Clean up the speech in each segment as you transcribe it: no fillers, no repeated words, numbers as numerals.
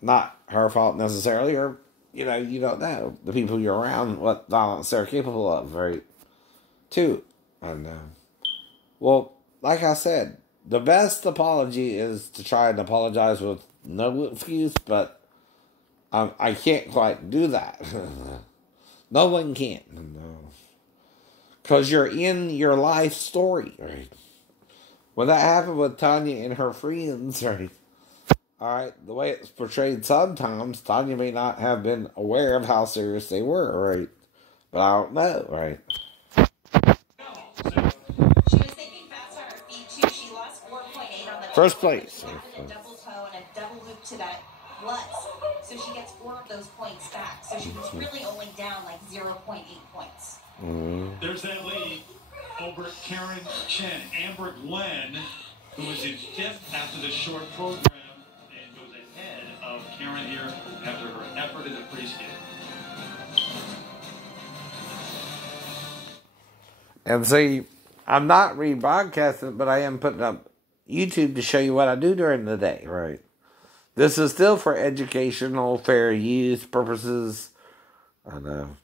not her fault necessarily, or, you don't know the people you're around, what violence they're capable of, right? Too. And, well, like I said, the best apology is to try and apologize with no excuse, but I can't quite do that. No one can. No. Because you're in your life story, right? When that happened with Tanya and her friends, right? Alright, the way it's portrayed sometimes, Tanya may not have been aware of how serious they were, right? But I don't know, right? She was thinking fast on her feet, too. She lost 4.8 on the first place. She added a double toe and a double loop to that plus. So she gets 4 of those points back. So she was really only down like 0.8 points. There's that lady over Karen Chen, Amber Glenn, who was in 5th after the short program and goes ahead of Karen here after her effort in the pre-skate. And see, I'm not rebroadcasting, but I am putting up YouTube to show you what I do during the day, right? This is still for educational, fair use purposes. I know.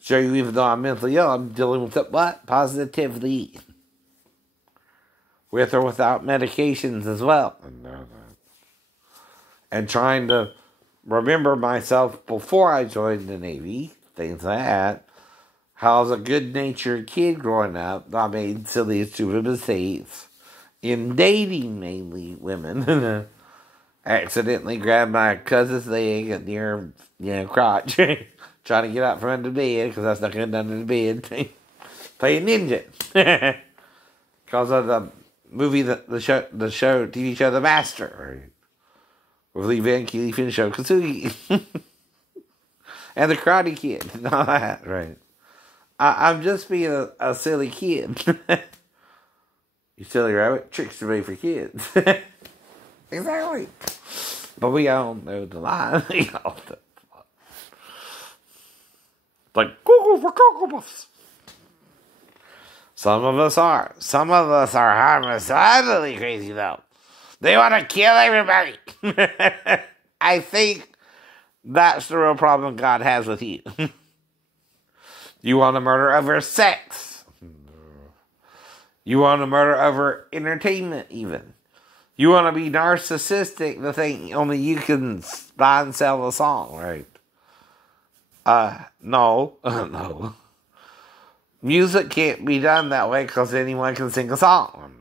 Show you, even though I'm mentally ill, I'm dealing with what? Positivity. With or without medications as well. And trying to remember myself before I joined the Navy, things like that. How I was a good-natured kid growing up. I made silly, stupid mistakes in dating mainly women. Accidentally grabbed my cousin's leg at near, crotch. Trying to get out from under the bed because I stuck it under the bed. Playing ninja. Because of the movie, the TV show The Master. Right? With Lee Van Cleef and Sho Kosugi. And the Karate Kid and all that, right? I'm just being a silly kid. You silly rabbit. Tricks are made for kids. Exactly. But we all know the line. We all know. Like, Google for Cocoa Puffs. Some of us are. Some of us are homicidally crazy, though. They want to kill everybody. I think that's the real problem God has with you. You want to murder over sex. You want to murder over entertainment, even. You want to be narcissistic to think only you can buy and sell a song, right? No. No. Music can't be done that way because anyone can sing a song.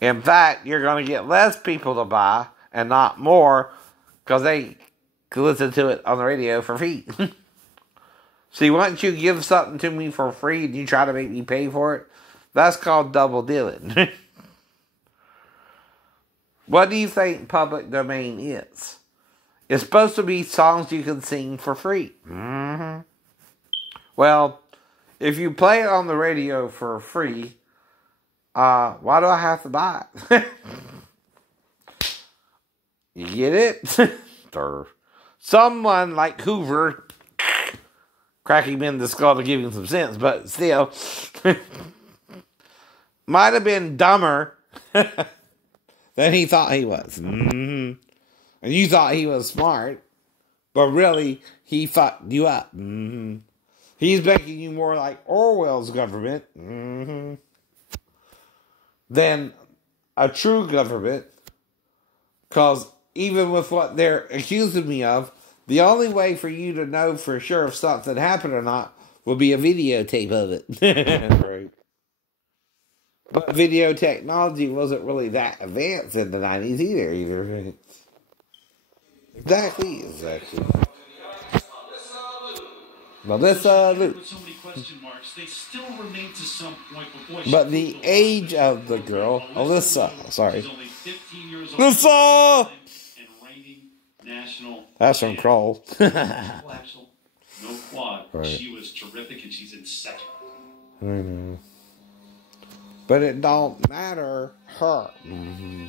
In fact, you're going to get less people to buy and not more because they can listen to it on the radio for free. See, once you give something to me for free and you try to make me pay for it, that's called double dealing. What do you think public domain is? It's supposed to be songs you can sing for free. Mm-hmm. Well, if you play it on the radio for free, why do I have to buy it? You get it? Someone like Hoover crack him in the skull to give him some sense, but still, might have been dumber than he thought he was. Mm-hmm. And you thought he was smart, but really, he fucked you up. Mm-hmm. He's making you more like Orwell's government than a true government. Because even with what they're accusing me of, the only way for you to know for sure if something happened or not will be a videotape of it. Right. But video technology wasn't really that advanced in the 90s either. Exactly. Melissa Luke. With so many question marks, they still remain to some point before. But the age of the girl, Alyssa. Sorry. She's only 15 years old. Alyssa! And reigning national. That's from Kroll. No quad. Right. She was terrific, and she's in second. I know. But it don't matter her. Mm-hmm.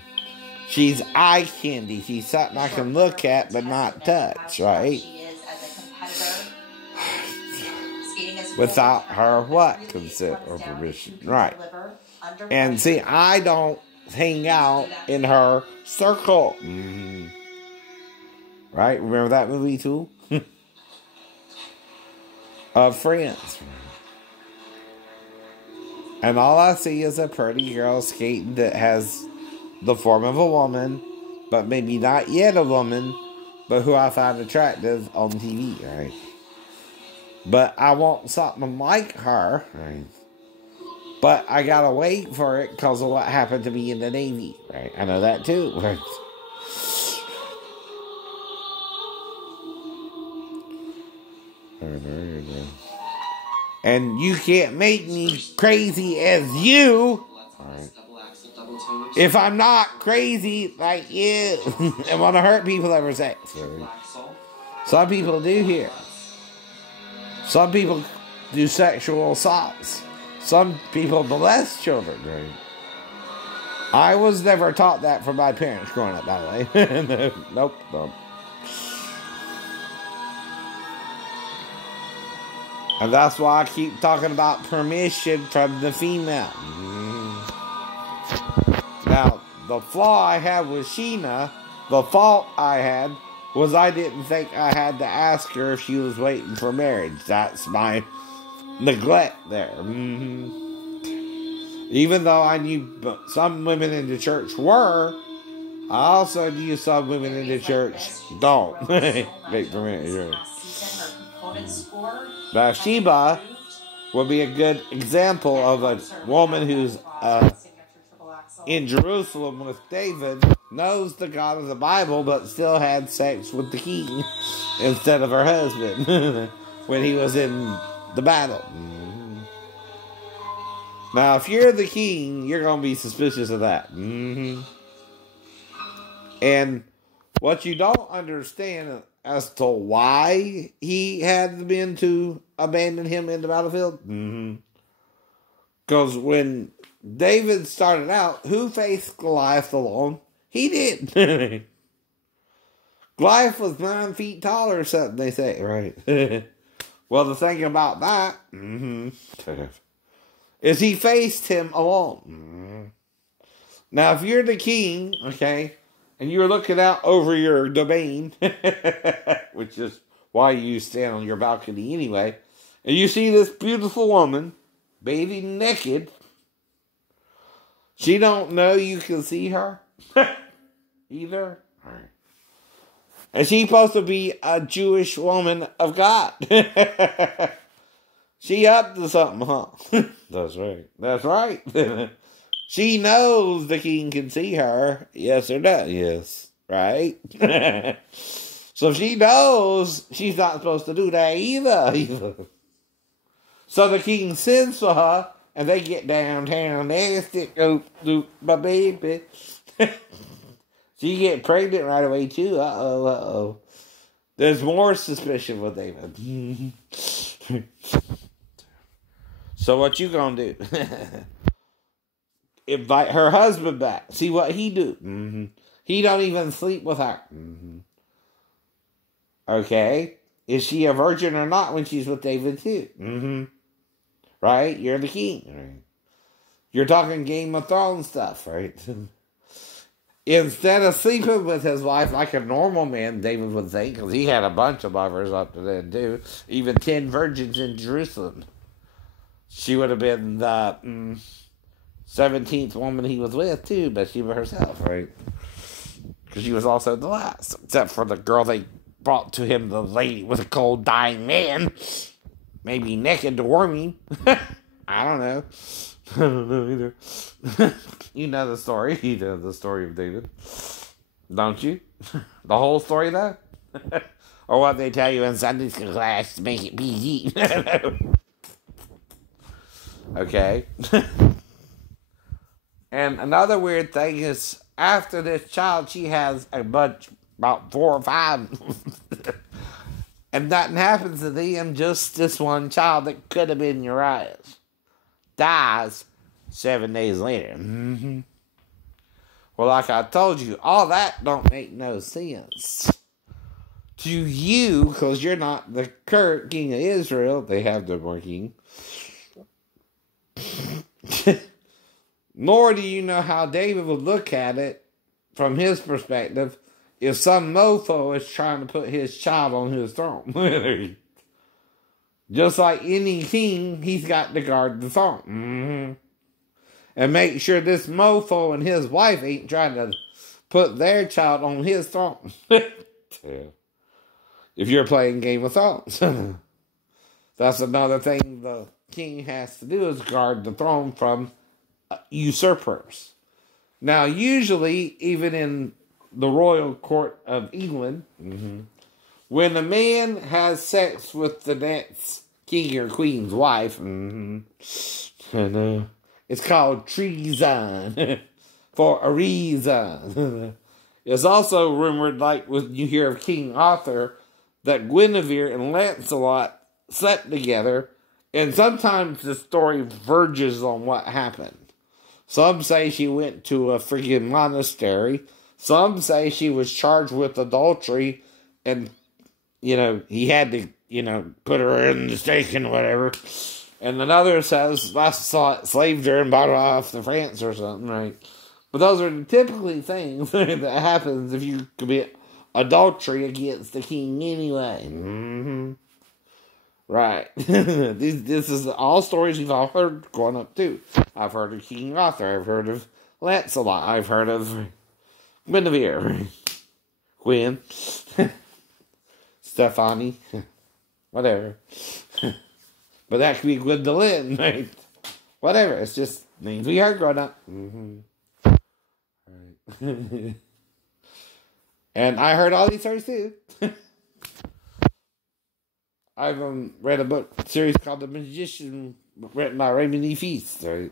She's eye candy. She's something I can look at but not touch, right? Without her what? Consent or permission. Right. And see, I don't hang out in her circle. Right? Remember that movie too? Of friends. And all I see is a pretty girl skating that has the form of a woman, but maybe not yet a woman, but who I find attractive on TV, right? But I want something like her, right? But I gotta wait for it because of what happened to me in the Navy, right? I know that too, right? And you can't make me crazy as you, right, if I'm not crazy like you and want to hurt people over sex. Right? Some people do here. Some people do sexual assaults. Some people molest children. Right? I was never taught that from my parents growing up, by the way. Nope. And that's why I keep talking about permission from the female. Now, the flaw I had with Sheena, the fault I had, was I didn't think I had to ask her if she was waiting for marriage. That's my neglect there. Even though I knew some women in the church were, I also knew some women in the church don't. Wait for a minute. Bathsheba would be a good example of a woman who's in Jerusalem with David, knows the God of the Bible, but still had sex with the king instead of her husband when he was in the battle. Now, if you're the king, you're going to be suspicious of that. And what you don't understand as to why he had the men to abandon him in the battlefield. Because when David started out, who faced Goliath alone? He did. Goliath was 9 feet tall or something, they say, right? Well, the thing about that is he faced him alone. Now, if you're the king, okay, and you're looking out over your domain, which is why you stand on your balcony anyway, and you see this beautiful woman bathing naked, she don't know you can see her either. And she's supposed to be a Jewish woman of God. She up to something, huh? That's right. That's right. She knows the king can see her. Yes or no? Yes. Right? So she knows she's not supposed to do that either. So the king sends for her, and they get downtown. They stick my baby. She get pregnant right away too. Uh-oh. There's more suspicion with David. So what you gonna do? Invite her husband back. See what he do. He don't even sleep with her. Okay? Is she a virgin or not when she's with David too? Right? You're the king. Right? You're talking Game of Thrones stuff, right? Instead of sleeping with his wife like a normal man, David would think, because he had a bunch of lovers up to then too, even 10 virgins in Jerusalem. She would have been the 17th woman he was with too, Bathsheba herself, right? Because she was also the last, except for the girl they brought to him, the lady with a cold dying man, maybe naked to warm him. I don't know. I don't know either. You know the story. You know the story of David. Don't you? The whole story, though? Or what they tell you in Sunday school class to make it PG. Okay. And another weird thing is, after this child, she has a bunch, about 4 or 5. And nothing happens to them, just this one child that could have been Uriah's dies 7 days later. Well, like I told you, all that don't make no sense to you, because you're not the current king of Israel. They have their more king. Nor do you know how David would look at it from his perspective if some mofo is trying to put his child on his throne. Just like any king, he's got to guard the throne. And make sure this mofo and his wife ain't trying to put their child on his throne. If you're playing Game of Thrones. That's another thing the king has to do, is guard the throne from usurpers. Now, usually, even in the royal court of England, when a man has sex with the next king or queen's wife, it's called treason for a reason. It's also rumored, like when you hear of King Arthur, that Guinevere and Lancelot slept together, and sometimes the story verges on what happened. Some say she went to a freaking monastery. Some say she was charged with adultery, and, he had to, put her in the stake and whatever. And another says Lancelot slaved her and bought her off to France or something, right? But those are typically things that happens if you commit adultery against the king anyway. Right. This is all stories we've all heard growing up too. I've heard of King Arthur. I've heard of Lancelot. I've heard of Guinevere. Gwen. Stephanie. Whatever. But that could be Gwendolyn, right? Whatever. It's just things we heard growing up. Right. And I heard all these stories too. I've read a book series called The Magician, written by Raymond E. Feast. Right?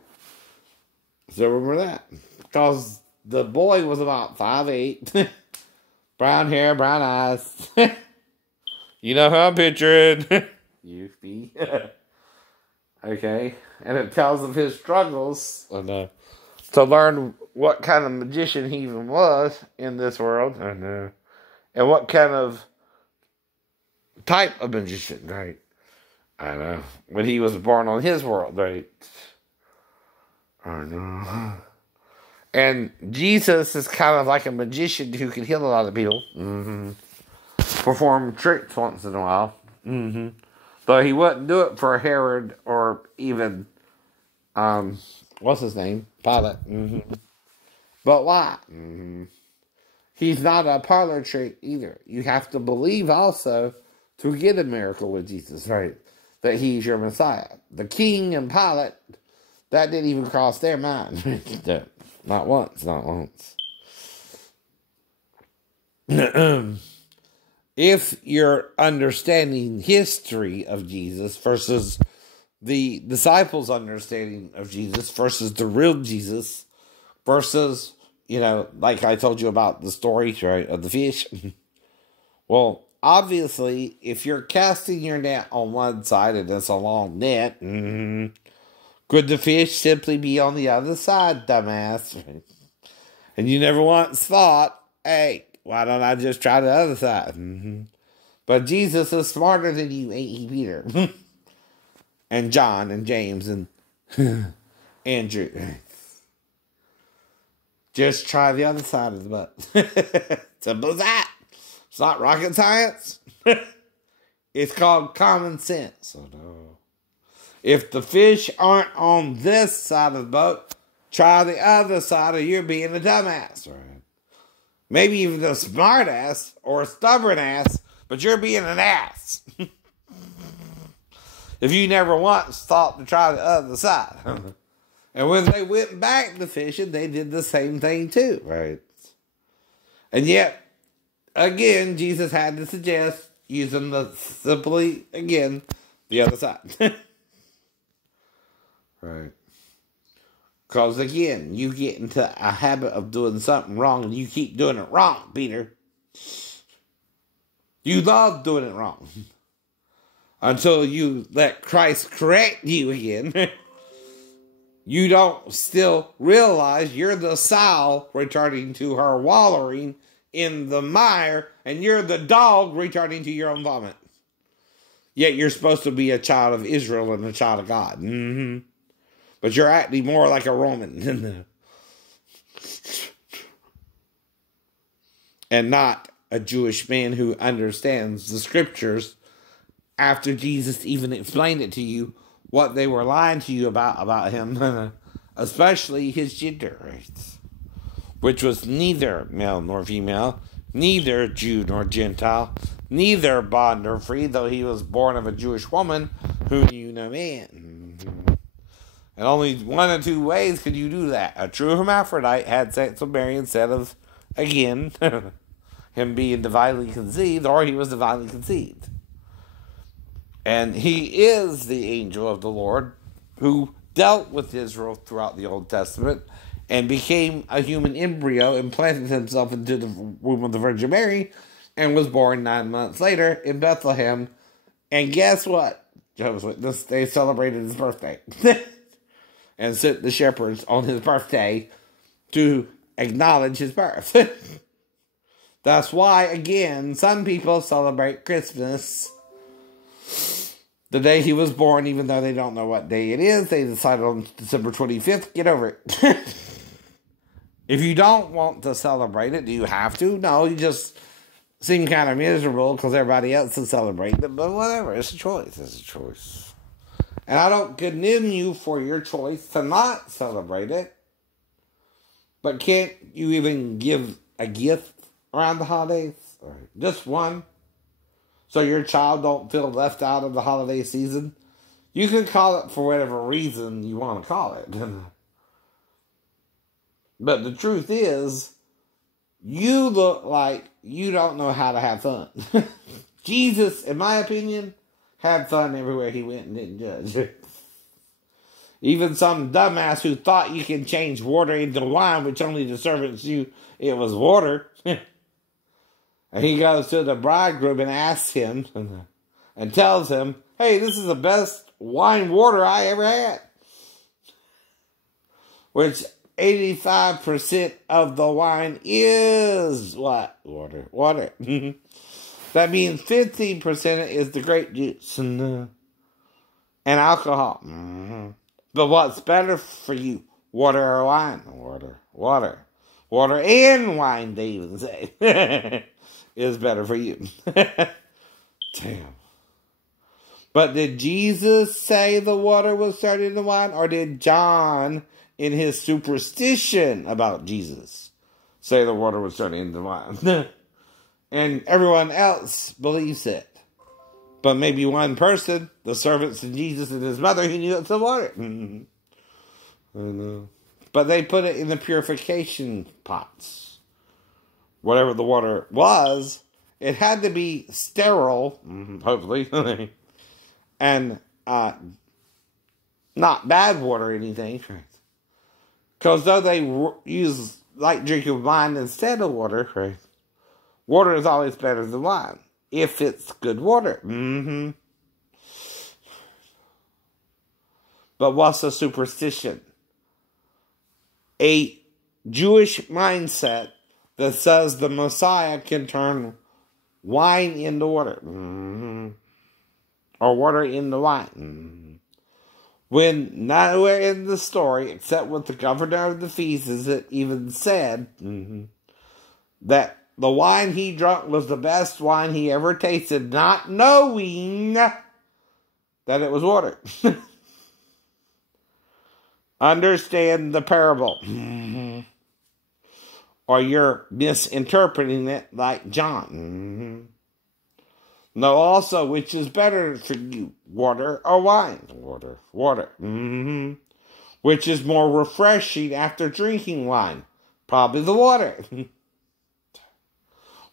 So remember that. Because the boy was about 5'8". Brown hair, brown eyes. You know who I'm picturing. Yuffie. Okay. And it tells of his struggles to learn what kind of magician he even was in this world. And what kind of type of magician, right? I know. When he was born on his world, right? I know. And Jesus is kind of like a magician who can heal a lot of people. Perform tricks once in a while. But he wouldn't do it for Herod or even, what's his name? Pilate. But why? He's not a parlor trick either. You have to believe also to get a miracle with Jesus, right? That he's your Messiah. The king and Pilate, that didn't even cross their mind. Not once. If you're understanding history of Jesus versus the disciples' understanding of Jesus versus the real Jesus versus, like I told you about the story, right, of the fish. Well, obviously, if you're casting your net on one side and it's a long net, could the fish simply be on the other side, dumbass? And you never once thought, hey, why don't I just try the other side? But Jesus is smarter than you, ain't he, Peter? And John and James and Andrew. Just try the other side of the butt. Simple as that. It's not rocket science. It's called common sense. Oh, no. If the fish aren't on this side of the boat, try the other side or you're being a dumbass. Right? Maybe even a smart ass or a stubborn ass, but you're being an ass. If you never once thought to try the other side. And when they went back to fishing, they did the same thing too, right? And yet, again, Jesus had to suggest using the other side. Right. Because again, you get into a habit of doing something wrong and you keep doing it wrong, Peter. You love doing it wrong. Until you let Christ correct you again. You don't still realize you're the sow returning to her wallowing in the mire, and you're the dog returning to your own vomit. Yet you're supposed to be a child of Israel and a child of God. but you're acting more like a Roman and not a Jewish man who understands the scriptures after Jesus even explained it to you, what they were lying to you about him, especially his gender race, which was neither male nor female, neither Jew nor Gentile, neither bond nor free, though he was born of a Jewish woman who knew no man. And only one of two ways could you do that. A true hermaphrodite had sex with Mary instead of, again, him being divinely conceived, or he was divinely conceived. And he is the angel of the Lord who dealt with Israel throughout the Old Testament and became a human embryo and planted himself into the womb of the Virgin Mary and was born 9 months later in Bethlehem. And guess what? Jehovah's Witness, they celebrated his birthday and sent the shepherds on his birthday to acknowledge his birth. That's why, again, some people celebrate Christmas the day he was born, even though they don't know what day it is. They decided on December 25th. Get over it. If you don't want to celebrate it, do you have to? No, you just seem kind of miserable because everybody else is celebrating it. But whatever, it's a choice. It's a choice. And I don't condemn you for your choice to not celebrate it. But can't you even give a gift around the holidays? Or just one? So your child don't feel left out of the holiday season? You can call it for whatever reason you want to call it. But the truth is, you look like you don't know how to have fun. Jesus, in my opinion, had fun everywhere he went and didn't judge. Even some dumbass who thought you can change water into wine, which only the servants knew it was water. And he goes to the bridegroom and asks him and tells him, hey, this is the best wine water I ever had. Which 85% of the wine is what? Water. Water. That means 15% is the grape juice and alcohol. But what's better for you? Water or wine? Water. Water. Water and wine, they even say. Is better for you. Damn. But did Jesus say the water was turned into wine? Or did John, in his superstition about Jesus, say the water was turned into wine? And everyone else believes it. But maybe one person, the servants and Jesus and his mother, who knew it's the water. I know. But they put it in the purification pots. Whatever the water was, it had to be sterile, hopefully, and not bad water or anything. Because though they use like drinking wine instead of water, water is always better than wine, if it's good water. But what's a superstition? A Jewish mindset that says the Messiah can turn wine into water. Or water into wine. When nowhere in the story, except with the governor of the feast, is it even said that the wine he drank was the best wine he ever tasted, not knowing that it was water. Understand the parable. Or you're misinterpreting it like John. Know also which is better for you, water or wine. Water, water. Which is more refreshing after drinking wine. Probably the water.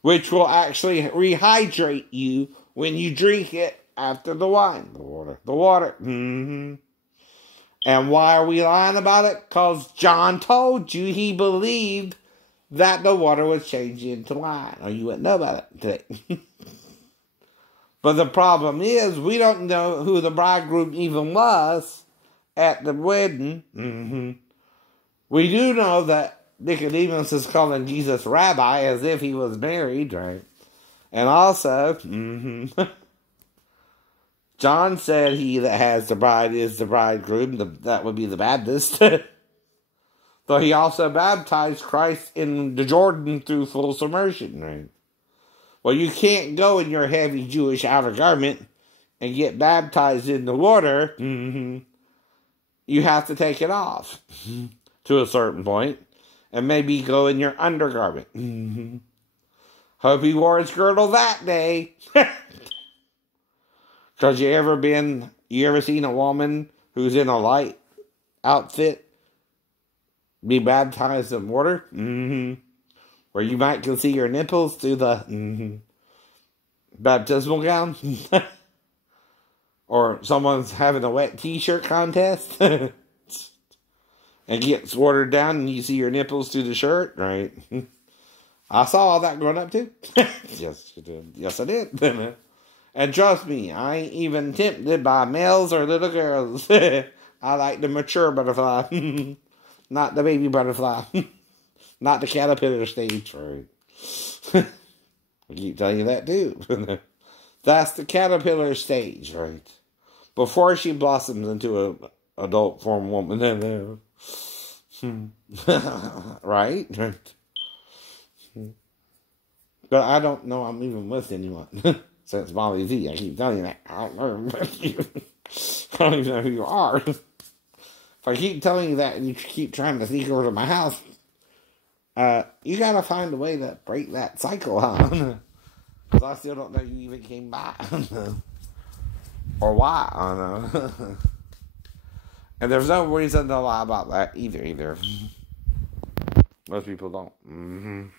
Which will actually rehydrate you when you drink it after the wine. The water, the water. And why are we lying about it? Because John told you he believed that the water was changing into wine. Or you wouldn't know about it today. But the problem is, we don't know who the bridegroom even was at the wedding. We do know that Nicodemus is calling Jesus rabbi as if he was married, right? And also, John said he that has the bride is the bridegroom. That would be the Baptist. Though he also baptized Christ in the Jordan through full submersion, right? Well, you can't go in your heavy Jewish outer garment and get baptized in the water. You have to take it off to a certain point and maybe go in your undergarment. Hope he wore his girdle that day. Because you ever seen a woman who's in a light outfit be baptized in water? Where you might can see your nipples through the baptismal gown? Or someone's having a wet t-shirt contest and gets watered down and you see your nipples through the shirt, right? I saw all that growing up too. Yes, you did. Yes, I did. And trust me, I ain't even tempted by males or little girls. I like the mature butterfly, not the baby butterfly, not the caterpillar stage, right? I keep telling you that too. That's the caterpillar stage, right? Before she blossoms into an adult form woman. Right? But I don't know I'm even with anyone. Since Molly Z, I keep telling you that. I don't know about you. I don't even know who you are. If I keep telling you that and you keep trying to sneak over to my house, you gotta find a way to break that cycle, huh? Because I still don't know you even came by. Or why, I don't know. And there's no reason to lie about that either. Most people don't.